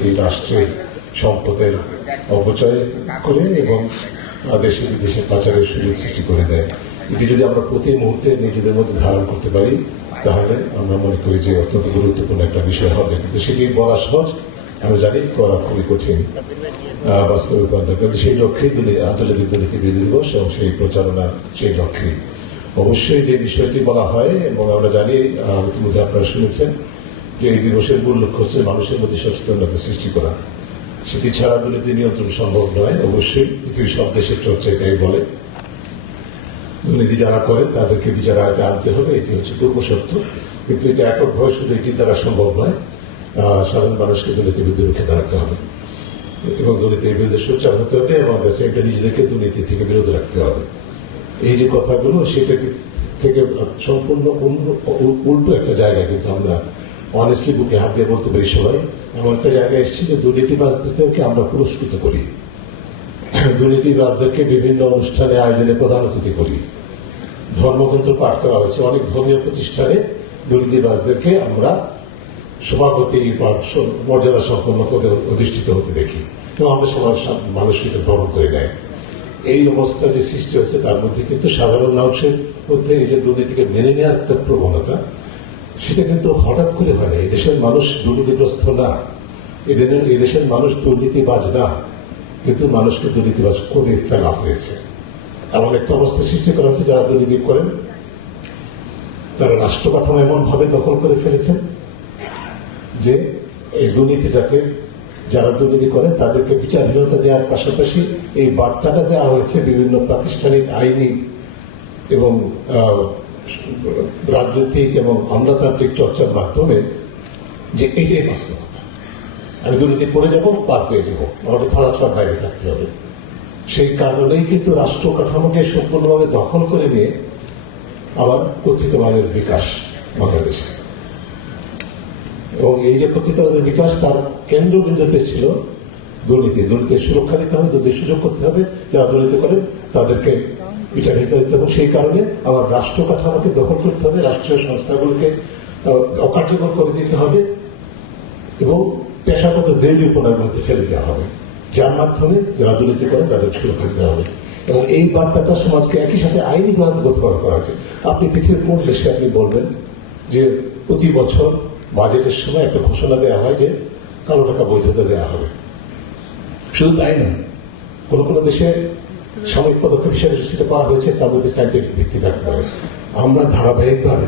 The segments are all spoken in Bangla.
দুর্নীতি রাষ্ট্রের সম্পদের অপচয় করে এবং দেশে বিদেশে পাচারের সুযোগ সৃষ্টি করে দেয়। এটি যদি আমরা প্রতি মুহূর্তে নিজেদের মধ্যে ধারণ করতে পারি, তাহলে আমরা মনে করি যে অত্যন্ত গুরুত্বপূর্ণ একটা বিষয় হবে। কিন্তু সেটি বলা সহজ? আমরা জানি করা খুবই কঠিন। বাস্তবে কিন্তু সেই লক্ষ্যেই দুর্নীতি আন্তর্জাতিক দুর্নীতি দিবস এবং সেই প্রচারণা সেই লক্ষ্যে অবশ্যই যে বিষয়টি বলা হয় এবং আমরা জানি ইতিমধ্যে আপনারা শুনেছেন যে এই দিবসের মূল লক্ষ্য হচ্ছে মানুষের মধ্যে সচেতনতা সৃষ্টি করা। সেটি ছাড়া দুর্নীতি নিয়ন্ত্রণ সম্ভব নয়, অবশ্যই। পৃথিবীর সব দেশের চর্চা এটাই বলে। দুর্নীতি যারা করে, তাদেরকে বিচার আয়তে আনতে হবে, এটি হচ্ছে পূর্ব শর্ত। কিন্তু এটা এককভাবে শুধু এটি দ্বারা সম্ভব নয় সাধারণ মানুষকে দুর্নীতির বিরুদ্ধে রুখে দাঁড়াতে হবে। এবং দুর্নীতির বিরুদ্ধে সোচ্চার হতে হবে এবং সেটা নিজেদেরকে দুর্নীতি থেকে বিরত রাখতে হবে। এই যে কথাগুলো, সেটাকে থেকে সম্পূর্ণ উল্টো একটা জায়গায় কিন্তু আমরা অনেস্টলি বুকে হাত দিয়ে বলতে পারি সবাই, এমন একটা জায়গায় এসেছি যে দুর্নীতিবাজদেরকে আমরা পুরস্কৃত করি। দুর্নীতিবাজদেরকে বিভিন্ন অনুষ্ঠানে আয়োজনে প্রধান অতিথি করি। ধর্মগ্রন্থ পাঠ করা হয়েছে। অনেক ধর্মীয় প্রতিষ্ঠানে দুর্নীতিবাজদেরকে আমরা সভাপতি মর্যাদা সম্পন্ন পদে অধিষ্ঠিত হতে দেখি। এবং আমরা সবার সা- মানুষকে ভ্রমণ করে নেয়। এই অবস্থা যে সৃষ্টি হচ্ছে তার মধ্যে কিন্তু সাধারণ মানুষের মধ্যে এই যে দুর্নীতিকে মেনে নেওয়ার একটা প্রবণতা সেটা কিন্তু হঠাৎ করে হয় না। এই দেশের মানুষ দুর্নীতিগ্রস্ত না। এই দেশের- এই দেশের মানুষ দুর্নীতিবাজ না। কিন্তু মানুষকে দুর্নীতিবাজ করে ফেলা হয়েছে। এমন একটা অবস্থা সৃষ্টি করা হচ্ছে যারা দুর্নীতি করেন। তারা রাষ্ট্র কাঠামো এমন ভাবে দখল করে ফেলেছেন যে এই দুর্নীতিটাকে যারা দুর্নীতি করে, তাদেরকে বিচারহীনতা দেওয়ার পাশাপাশি এই বার্তাটা দেওয়া হয়েছে বিভিন্ন প্রাতিষ্ঠানিক আইনি এবং রাজনৈতিক এবং আমলাতান্ত্রিক চর্চার মাধ্যমে যে এটাই বাস্তবতা। আমি দুর্নীতি করে যাব পার পেয়ে যাব আমাকে থালা সব বাইরে থাকতে হবে। সেই কারণেই কিন্তু রাষ্ট্র কাঠামোকে সম্পূর্ণভাবে দখল করে নিয়ে আবার কথিতবাদের বিকাশ বাংলাদেশে। এবং এই যে কথিতবাদের বিকাশ, তার কেন্দ্রবিন্দুতে ছিল দুর্নীতি। দুর্নীতির সুরক্ষা দিতে হবে দুর্নীতির সুযোগ করতে হবে। যারা দুর্নীতি করেন তাদেরকে বিচার দিতে হবে। সেই কারণে আবার রাষ্ট্র কাঠামোকে দখল করতে হবে, রাষ্ট্রীয় সংস্থাগুলোকে অকার্যকর করে দিতে হবে এবং পেশাগত দেউলিপনার মধ্যে ফেলে দেওয়া হবে। যার মাধ্যমে যারা দুর্নীতি করে তাদের সুরক্ষা দেওয়া হবে। এবং এই বার্তাটা সমাজকে একই সাথে আইনি গত করা আছে। আপনি পৃথিবীর কোন দেশে আপনি বলবেন যে প্রতি বছর বাজেটের সময় একটা ঘোষণা দেওয়া হয় যে কালো টাকা বৈধতা দেওয়া হবে? শুধু তাই নয়, কোনো কোন দেশে সাময়িক পদক্ষেপ হিসেবে সেটা করা হয়েছে তার মধ্যে সাইন্টিফিক ভিত্তি থাকতে হবে আমরা ধারাবাহিকভাবে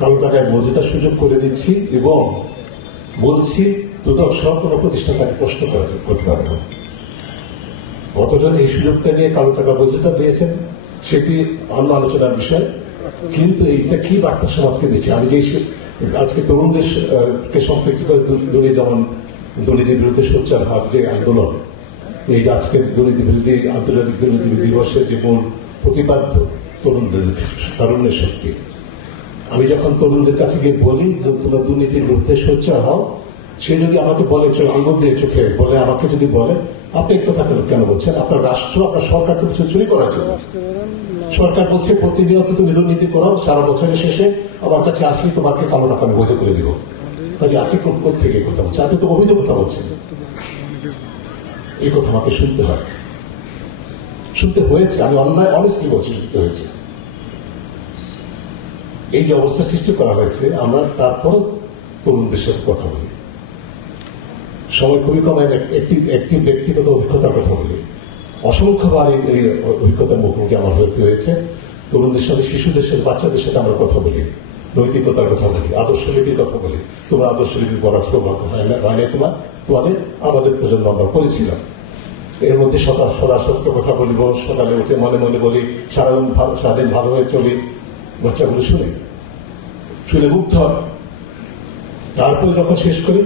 কালো টাকায় বৈধতার সুযোগ করে দিচ্ছি এবং বলছি, দুদক সহ কোনো প্রতিষ্ঠান তাকে প্রশ্ন করতে পারবে না। কতজন এই সুযোগটা নিয়ে কালো টাকা বৈধতা দিয়েছেন, সেটি অন্য আলোচনার বিষয়। কিন্তু এইটা কি বার্তা সমাজকে দিচ্ছে? আমি যে আজকে তরুণদের সম্পৃক্ত করে দু- দুর্নীতি দমন দুর্নীতির বিরুদ্ধে সোচ্চার হাত যে আন্দোলন এই যে আজকে দুর্নীতি বিরোধী আন্তর্জাতিক দুর্নীতি দিবসের যে মূল প্রতিপাদ্য তরুণদের তরুণের শক্তি। আমি যখন তরুণদের কাছে গিয়ে বলি যে তোমরা দুর্নীতির বিরুদ্ধে সোচ্চার হও, সে যদি আমাকে বলে আঙুল দিয়ে চোখে বলে, আমাকে যদি বলে, আপনি এই কথা কেন- বলছেন? আপনার রাষ্ট্র, আপনার সরকার তো কিছু চুরি করার জন্য। সরকার বলছে, প্রতিনিয়ত তুমি দুর্নীতি করো, সারা বছরের শেষে আমার কাছে আসলে তোমাকে কালো টাকা আমি বৈধ করে দিব। কাজে আপনি কোন কোথ বলছেন? আপনি তো অবৈধ কথা বলছেন। এই কথা আমাকে শুনতে হয়। শুনতে হয়েছে, আমি অন্যায় অনেস্টলি বলছি, শুনতে হয়েছে। এই যে অবস্থা সৃষ্টি করা হয়েছে, আমরা তারপর তরুণদের সাথে কথা বলি। সময় খুবই কম একটি একটি ব্যক্তিগত অভিজ্ঞতার কথা বলি। অসংখ্যবার এই অভিজ্ঞতার মুখোমুখি আমার হতে হয়েছে। তরুণদের সাথে, শিশুদের সাথে, বাচ্চাদের সাথে আমরা কথা বলি। নৈতিকতার কথা বলি, আদর্শ লিপির কথা বলি। তোমার আদর্শ লিপি পড়ার সৌভাগ্য হয় না, হয় নাই তোমার। তোমাদের, আমাদের প্রজন্ম আমরা করেছিলাম। এর মধ্যে সদা সদা সত্য কথা বলিব, সকালে উঠে মনে মনে বলি, সারাদিন সারাদিন ভালো হয়ে চলি। বাচ্চাগুলো শুনে শুনে মুগ্ধ হয়। তারপরে যখন শেষ করি,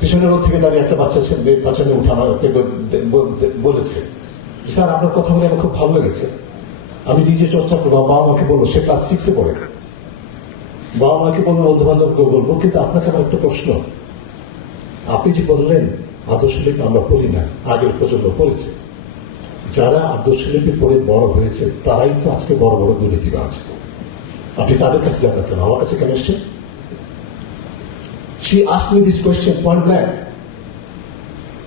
পিছনের থেকে দাঁড়িয়ে একটা বাচ্চা বাচ্চা মেয়ে উঠে ব- বলেছে, স্যার, আপনার কথা বলে আমার খুব ভালো লেগেছে। আমি নিজে চর্চা করব বাবা মাকে বলব, সে ক্লাস সিক্সে পড়ে। বাবা মাকে বলব বন্ধু বান্ধবকে বলব, কিন্তু আপনাকে আমার একটা প্রশ্ন। আপনি যে বললেন, আদর্শ লিপি আমরা পড়ি না, আগের প্রজন্ম পড়েছে। যারা আদর্শ লিপি পড়ে বড় হয়েছে, তারাই তো আজকে বড় বড় দুর্নীতিবাজ আপনি তাদের কাছে যাবেন কেন? আমার কাছে কেন এসছেন? She ask me this question point blank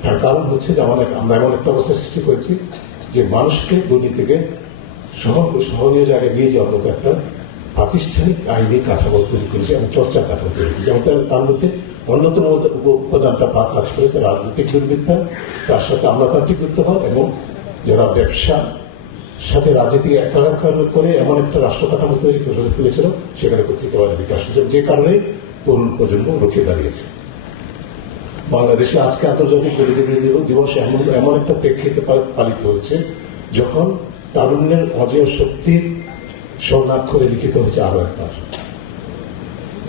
তার কারণ হচ্ছে যে আমাদের আমরা এমন একটা অবস্থা সৃষ্টি করেছি যে, মানুষকে দুর্নীতিকে সহ- সহনীয় জায়গায় নিয়ে যাওয়ার মতো একটা প্রাতিষ্ঠানিক আইনি কাঠামো তৈরি করেছে এবং চর্চা কাঠামো তৈরি করেছে। যেমন তার- মধ্যে অন্যতম উপাদানটা পা কাজ করেছে রাজনৈতিক দুর্বৃত্তা তার সাথে আমলাতান্ত্রিক দুর্নীতিবাদ এবং যারা ব্যবসা সাথে রাজনীতি একাকার করে এমন একটা রাষ্ট্র কাঠামো তৈরি করে ফেলেছিল সেখানে কর্তৃত্ববাদের বিকাশ হয়েছে যে কারণে তরুণ প্রজন্ম রুখে দাঁড়িয়েছে। বাংলাদেশে আজকে আন্তর্জাতিক বিরোধী দিবস এমন এমন একটা প্রেক্ষিতে পালিত হচ্ছে যখন তারুণ্যের অজেয় শক্তি স্বর্ণাক্ষরে লিখিত হয়েছে আরও একবার।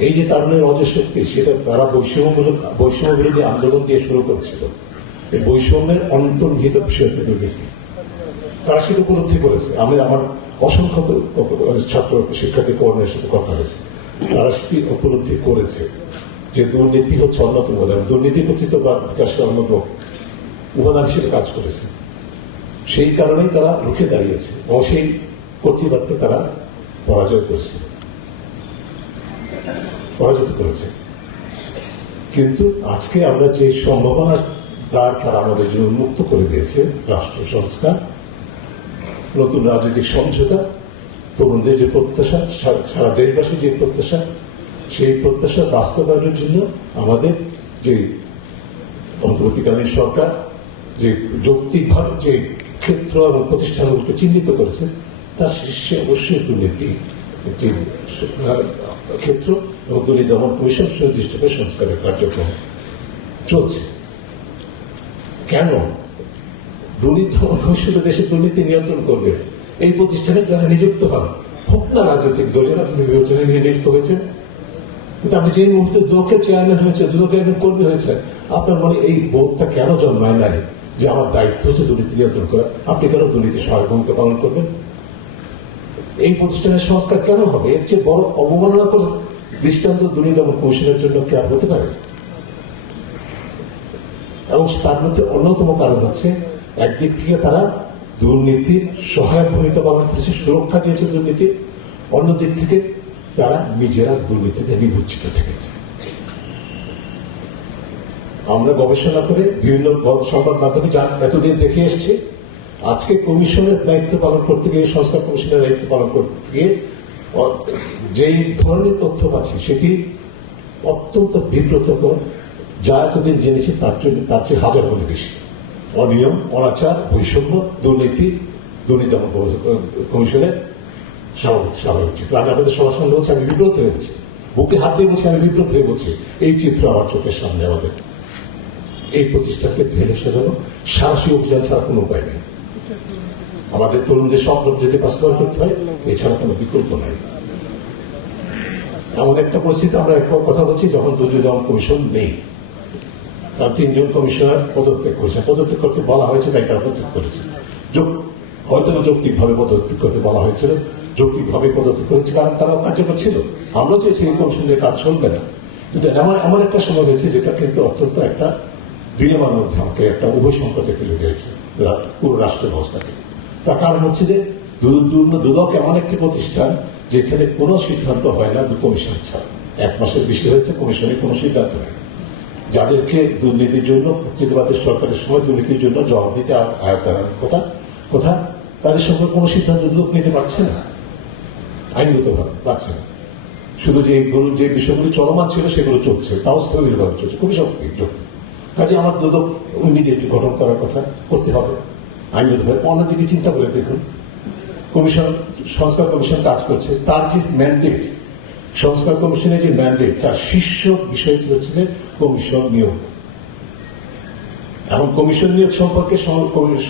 এই যে তারুণ্যের অজেয় শক্তি, সেটা তারা বৈষম্যমূলক বৈষম্য বিরোধী আন্দোলন দিয়ে শুরু করেছিল। এই বৈষম্যের অন্তর্নিহিত বিষয় হচ্ছে দুর্নীতি। তারা সেটা উপলব্ধি করেছে। আমি আমার অসংখ্য ছাত্র শিক্ষার্থী কর্মের সাথে কথা হয়েছে। তারা সেটি উপলব্ধি করেছে যে দুর্নীতি হচ্ছে অন্যতম উপাদান। দুর্নীতি কর্তৃত্ব বা বিকাশের অন্যতম উপাদান হিসেবে কাজ করেছে। সেই কারণেই তারা রুখে দাঁড়িয়েছে এবং সেই কর্তৃপক্ষকে তারা পরাজয় করেছে। পরাজিত করেছে। কিন্তু আজকে আমরা যে সম্ভাবনা দ্বার তারা আমাদের জন্য উন্মুক্ত করে দিয়েছে, রাষ্ট্র সংস্কার, নতুন রাজনৈতিক সমঝোতা, তরুণদের যে প্রত্যাশা সারা দেশবাসীর যে প্রত্যাশা, সেই প্রত্যাশা বাস্তবায়নের জন্য আমাদের যে অন্তর্বর্তীকালীন সরকার, যে যৌক্তিকভাবে যে ক্ষেত্র এবং প্রতিষ্ঠানগুলোকে চিহ্নিত করেছে। তার শীর্ষে অবশ্যই দুর্নীতি একটি ক্ষেত্র এবং দুর্নীতি দমন কমিশন সুনির্দিষ্টভাবে সংস্কারের কার্যক্রম চলছে। কেন? দুর্নীতি ভবিষ্যতে দেশের দুর্নীতি নিয়ন্ত্রণ করবে। এই প্রতিষ্ঠানে যারা নিযুক্ত হন, হোক না রাজনৈতিক দলীয় রাজনৈতিক বিবেচনা নিয়ে নিযুক্ত হয়েছে কিন্তু আপনি যে মুহূর্তে দুদকের চেয়ারম্যান হয়েছে দুদকের একজন কর্মী হয়েছে আপনার মনে এই বোধটা কেন জন্মায় নাই? যে আমার দায়িত্ব হচ্ছে দুর্নীতি নিয়ন্ত্রণ করা, আপনি কেন দুর্নীতি সহায়ক ভূমিকা পালন করবেন? এই প্রতিষ্ঠানের সংস্কার কেন হবে? এর চেয়ে বড় অবমাননাকর দৃষ্টান্ত দুর্নীতি দমন কমিশনের জন্য কি আর হতে পারে? এবং তার মধ্যে অন্যতম কারণ হচ্ছে, একদিক থেকে তারা দুর্নীতির সহায়ক ভূমিকা পালন করেছে, সুরক্ষা দিয়েছে দুর্নীতি, অন্যদিক থেকে তারা নিজেরা দুর্নীতিতে নিবজ্জিত থেকেছে। আমরা গবেষণা করে বিভিন্ন সংবাদ মাধ্যমে যা এতদিন দেখে এসেছি, আজকে কমিশনের দায়িত্ব পালন করতে গিয়ে, সংস্কার কমিশনের দায়িত্ব পালন করতে গিয়ে যেই ধরনের তথ্য পাচ্ছি, সেটি অত্যন্ত বিব্রতকর, যা এতদিন জেনেছি, তার জন্য, তার চেয়ে হাজার গুণে বেশি। অনিয়ম, অনাচার, বৈষম্য, দুর্নীতি দুর্নীতি দমন কমিশনের স্বাভাবিক স্বাভাবিক চিত্র। আমি আপনাদের সবার সঙ্গে বলছি, আমি বিব্রত হয়ে বলছি। বুকে হাত দিয়ে বলছি, আমি বিব্রত হয়ে বলছি। এই চিত্র আমার চোখের সামনে আমাদের। এই প্রতিষ্ঠানকে ঢেলে সাজানো সাহসী অভিযান ছাড়া কোনো উপায় নেই। আমাদের তরুণদের স্বপ্ন যদি বাস্তবায়ন করতে হয়, এছাড়া কোনো বিকল্প নাই। এমন একটা পরিস্থিতি আমরা এক কথা বলছি, যখন দুর্নীতি দমন কমিশন নেই। তার তিনজন কমিশনার পদত্যাগ করেছে পদত্যাগ করতে বলা হয়েছে, তাই তারা পদত্যাগ করেছে। হয়তো না যৌক্তিকভাবে পদত্যাগ করতে বলা হয়েছিল, যৌক্তিকভাবে পদত্যাগ করেছে, কারণ তারা কার্যকর ছিল। আমরা চেয়েছি এই কমিশনের কাজ চলবে না। কিন্তু এমন এমন একটা সময় হয়েছে যেটা কিন্তু অত্যন্ত একটা ডিলেমার মধ্যে আমাকে একটা উভয় সংকটে ফেলে দিয়েছে পুরো রাষ্ট্র ব্যবস্থাকে। তার কারণ হচ্ছে যে দুদক এমন একটি প্রতিষ্ঠান যেখানে কোনো সিদ্ধান্ত হয় না দু কমিশন ছাড়া। এক মাসের বেশি হয়েছে কমিশনে কোনো সিদ্ধান্ত নেই। যাদেরকে দুর্নীতির জন্য, প্রকৃতিবাদের সরকারের সময় দুর্নীতির জন্য জবাব দিতে আয়ত্তার কথা কথা, তাদের সঙ্গে কোনো সিদ্ধান্ত দুদক নিতে পারছে না। আইনগতভাবে পারছে না। শুধু যে এগুলো যে বিষয়গুলি চলমান ছিল সেগুলো চলছে, তাও স্থবিরভাবে চলছে খুবই সক্রিয় কাজে আমার দুদক ইমিডিয়েটলি গঠন করার কথা করতে হবে। আইনগতভাবে অন্যদিকে চিন্তা করে দেখুন। কমিশন, সংস্কার কমিশন কাজ করছে। তার যে ম্যান্ডেট সংস্কার কমিশনের যে ম্যান্ডেট তার শীর্ষ বিষয়টি হচ্ছে যে কমিশন নিয়োগ। এখন কমিশন নিয়োগ সম্পর্কে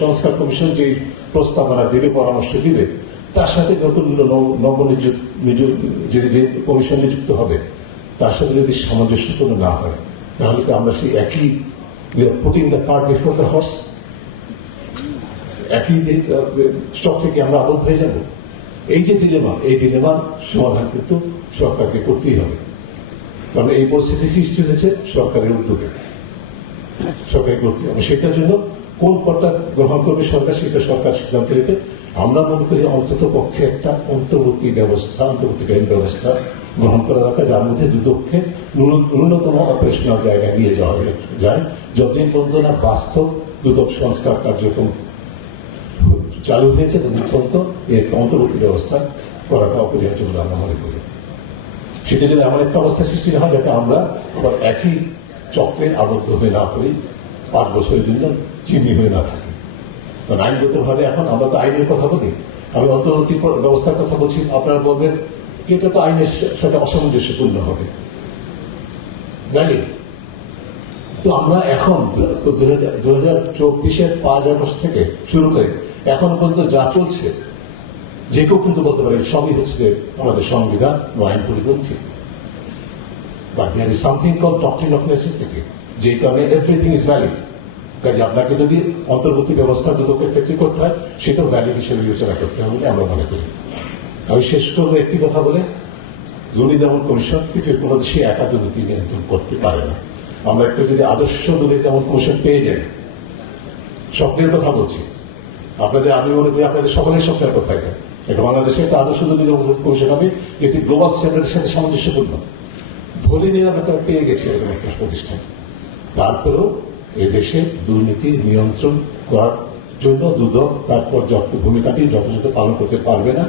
সংস্কার কমিশন যে প্রস্তাবনা দেবে, পরামর্শ দিবে, তার সাথে নতুন ন- নবনিযুক্ত নিযুক্ত যে কমিশন নিযুক্ত হবে, তার সাথে যদি সামঞ্জস্যপূর্ণ না হয়, তাহলে আমরা সেই একই putting the card before the horse একই স্টক থেকে আমরা আবদ্ধ হয়ে যাব। এই যে ডিলেমা এই ডিলেমার সমাধান কিন্তু সরকারকে করতেই হবে। কারণ এই পরিস্থিতি সৃষ্টি হয়েছে সরকারের উদ্যোগে। সরকার করতে হবে। সেটার জন্য কোন পথটা গ্রহণ করবে সরকার, সেটা সরকার সিদ্ধান্ত নেবে। আমরা মনে করি অন্তত পক্ষে একটা অন্তর্বর্তী ব্যবস্থা অন্তর্বর্তীকালীন ব্যবস্থা গ্রহণ করা দরকার, যার মধ্যে ন্যূন- ন্যূনতম অপারেশনাল জায়গায় নিয়ে যাওয়া যায়। যতদিন পর্যন্ত না বাস্তব দুদক সংস্কার কার্যক্রম চালু হয়েছে, ততদিন পর্যন্ত এর অন্তর্বর্তী ব্যবস্থা করাটা অপরিহার্য বলে আমরা মনে করি। সেটা যেন এমন একটা অবস্থা সৃষ্টি হয়, যাতে আমরা আবার একই চক্রে আবদ্ধ হয়ে না পড়ি, পাঁচ বছরের জন্য চিহ্নি হয়ে না থাকি। কারণ আইনগত ভাবে এখন আমরা তো আইনের কথা বলি। আমি অন্তর্বর্তী ব্যবস্থার কথা বলছি, আপনারা বলবেন এটা তো আইনের সাথে অসামঞ্জস্যপূর্ণ হবে। জানি? তো আমরা এখন দু হাজার চব্বিশের পাঁচ আগস্ট থেকে শুরু করে এখন পর্যন্ত যা চলছে, যে কেউ কিন্তু বলতে পারে সবই হচ্ছে আমাদের সংবিধান আইন পরিপন্থী। But there is something call doctrine of necessity যে কারণে এভরিথিং ইজ ভ্যালিড কাজে আপনাকে যদি অন্তর্বর্তী ব্যবস্থা দুদকের ক্ষেত্রে করতে হয়, সেটাও ভ্যালিড হিসেবে বিবেচনা করতে হবে বলে আমরা মনে করি। আমি শেষ করব একটি কথা বলে। দুর্নীতি দমন কমিশন পৃথিবীর কোনো দেশে একা দুর্নীতি নিয়ন্ত্রণ করতে পারে না। আমরা একটা যদি আদর্শ দুর্নীতি দমন কমিশন পেয়ে যাই, স্বপ্নের কথা বলছি। আপনাদের, আমি মনে করি আপনাদের সকলের স্বপ্নের কথা এটা। এটা বাংলাদেশে একটা আদর্শ দুর্নীতি দমন কমিশন হবে, এটি গ্লোবাল স্ট্যান্ডার্ডের সাথে সামঞ্জস্যপূর্ণ। ধরে নিয়ে আমরা তারা পেয়ে গেছি এরকম একটা প্রতিষ্ঠান। তারপরেও এদেশে দুর্নীতি নিয়ন্ত্রণ করার জন্য দুদক তার পর্যাপ্ত ভূমিকাটি যথাযথ পালন করতে পারবে না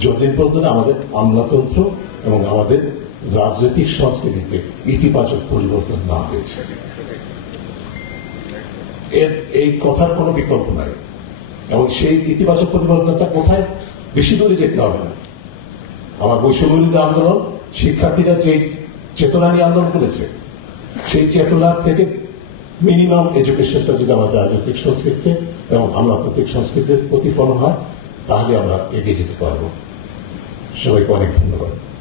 যতদিন পর্যন্ত আমাদের আমলাতন্ত্র এবং আমাদের রাজনৈতিক সংস্কৃতিতে ইতিবাচক পরিবর্তন না হয়েছে। এর, এই কথার কোনো বিকল্প নাই। এবং সেই ইতিবাচক পরিবর্তনটা কোথায়? বেশি দূরে যেতে হবে না। আমার বৈষম্যবিরোধী আন্দোলন শিক্ষার্থীরা যে চেতনা নিয়ে আন্দোলন করেছে, সেই চেতনা থেকে মিনিমাম এডুকেশনটা যদি আমাদের রাজনৈতিক সংস্কৃতিতে এবং আমলাতান্ত্রিক সংস্কৃতির প্রতিফলন হয় তাহলে আমরা এগিয়ে যেতে পারব। সবাইকে অনেক ধন্যবাদ।